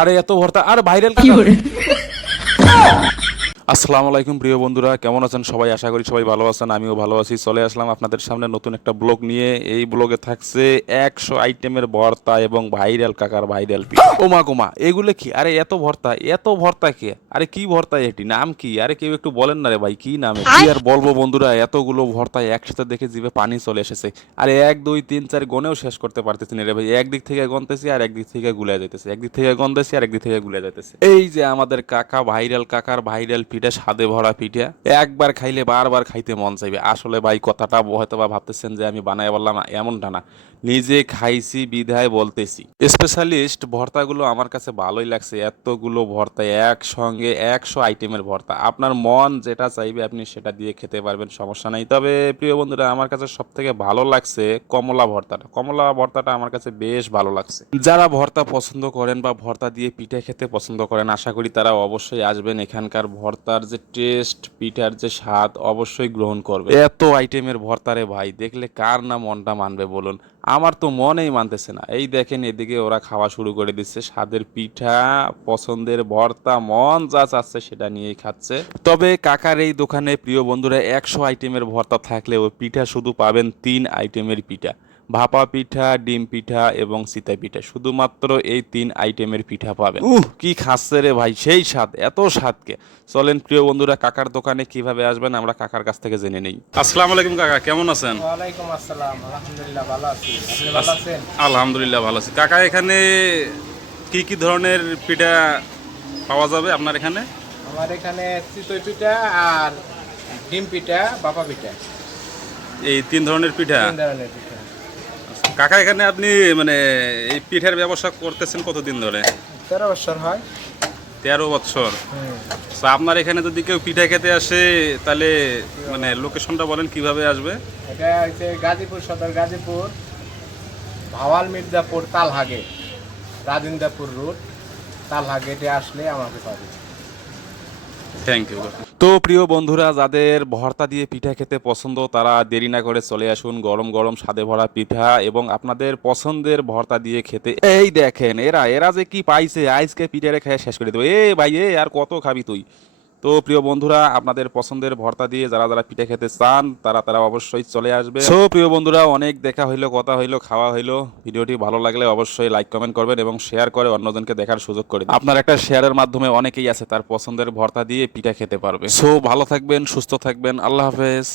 আরে এত ভর্তা আর ভাইরাল আসসালামু আলাইকুম প্রিয় বন্ধুরা, কেমন আছেন সবাই? আশা করি সবাই ভালো আছেন, আমিও ভালো আছি। চলে আসলাম আপনাদের সামনে নতুন একটা ব্লগ নিয়ে। এই ব্লগে থাকছে 100 আইটেমের ভর্তা এবং ভাইরাল কাকার ভাইরাল পিঠা। ওমা গোমা, এগুলো কি? আরে এত ভর্তা কে? আরে কি ভর্তা এটি? নাম কি? আরে কেউ একটু বলেন না রে ভাই, কি নামে? কি আর বলবো বন্ধুরা, এতগুলো ভর্তা একসাথে দেখে জিভে পানি চলে এসেছে। আরে 1 2 3 4 গনেও শেষ করতে পারতেছি না রে ভাই। একদিক থেকে গনতেছি আর একদিক থেকে গুলে যাইতেছে, একদিক থেকে গনতেছি আর একদিক থেকে গুলে যাইতেছে। এই যে আমাদের কাকা ভাইরাল কাকার ভাইরাল পিঠা, স্বাদে ভরা পিঠা, একবার খাইলে বারবার খাইতে মন চাইবে। আসলে ভাই কথাটা হয়তো বা ভাবতেছেন যে আমি বানাই বললাম, এমনটা না, নিজে খাইছি বিধায় বলতেছি। স্পেশালিস্ট ভর্তাগুলো আমার কাছে ভালোই লাগছে। এতগুলো ভর্তা একসঙ্গে 100 আইটেমের ভর্তা, আপনার মন যেটা চাইবে আপনি সেটা দিয়ে খেতে পারবেন, সমস্যা নাই। তবে প্রিয় বন্ধুরা, আমার কাছে সব থেকে ভালো লাগছে কমলা ভর্তাটা আমার কাছে বেশ ভালো লাগছে। যারা ভর্তা পছন্দ করেন বা ভর্তা দিয়ে পিঠা খেতে পছন্দ করেন, আশা করি তারা অবশ্যই আসবেন। এখানকার ভর্তার যে টেস্ট, পিঠার যে স্বাদ অবশ্যই গ্রহণ করবে। এত আইটেমের ভর্তারে ভাই, দেখলে কার না মনটা মানবে বলুন? আমার তো মনেই মানতেছে না। এই দেখেন, এদিকে ওরা খাওয়া শুরু করে দিচ্ছে। স্বাদের পিঠা, পছন্দের ভর্তা, মন যা চাচ্ছে সেটা নিয়েই খাচ্ছে। তবে কাকার এই দোকানে প্রিয় বন্ধুরা 100 আইটেমের ভর্তা থাকলেও পিঠা শুধু পাবেন 3 আইটেমের পিঠা। ভাপা পিঠা, ডিম পিঠা এবং সিতা পিঠা, শুধুমাত্র এই 3 আইটেমের পিঠা পাবেন। কি খাচ্ছে রে ভাই, সেই স্বাদ, এত স্বাদকে। চলেন প্রিয় বন্ধুরা, কাকার দোকানে কিভাবে আসবেন আমরা কাকার কাছ থেকে জেনে নেই। আসসালামু আলাইকুম কাকা, কেমন আছেন? ওয়ালাইকুম আসসালাম, আলহামদুলিল্লাহ ভালো আছি। আপনি ভালো আছেন? আলহামদুলিল্লাহ ভালো আছি। কাকা, এখানে কি কি ধরনের পিঠা পাওয়া যাবে আপনার এখানে? আমার এখানে চিতই পিঠা আর ডিম পিঠা, বাপা পিঠা, এই 3 ধরনের পিঠা। 3 ধরনের পিঠা। কাকা, এখানে আপনি মানে এই পিঠার ব্যবসা করতেছেন কতদিন ধরে? 13 বছর হয়। 13 বছর। তো আপনার এখানে যদি কেউ পিঠা খেতে আসে, তাহলে মানে লোকেশনটা বলেন কিভাবে আসবে? এটা হচ্ছে গাজীপুর সদর, গাজীপুর ভাওয়াল মির্জাপুর তালহাগে, রাজিন্দাপুর রোড তালহাগেটে আসলে আমাকে পাবে। Thank you. তো প্রিয় বন্ধুরা, যাদের ভর্তা দিয়ে পিঠা খেতে পছন্দ তারা দেরি না করে চলে আসুন। গরম গরম স্বাদে ভরা পিঠা এবং আপনাদের পছন্দের ভর্তা দিয়ে খেতে। এই দেখেন, এরা এরা যে কি পাইছে, আজকে পিঠারে খেয়ে শেষ করে দেবো। এ ভাই, আর কত খাবি তুই? তো প্রিয় বন্ধুরা, আপনাদের পছন্দের ভর্তা দিয়ে যারা যারা পিঠা খেতে চান তারা তারা অবশ্যই চলে আসবে। সো প্রিয় বন্ধুরা, অনেক দেখা হইলো, কথা হইলো, খাওয়া হইলো। ভিডিওটি ভালো লাগলে অবশ্যই লাইক কমেন্ট করবেন এবং শেয়ার করে অন্যজনকে দেখার সুযোগ করে দিন। আপনার একটা শেয়ারের মাধ্যমে অনেকেই আছে তার পছন্দের ভর্তা দিয়ে পিঠা খেতে পারবে। সো ভালো থাকবেন, সুস্থ থাকবেন, আল্লাহ হাফেজ।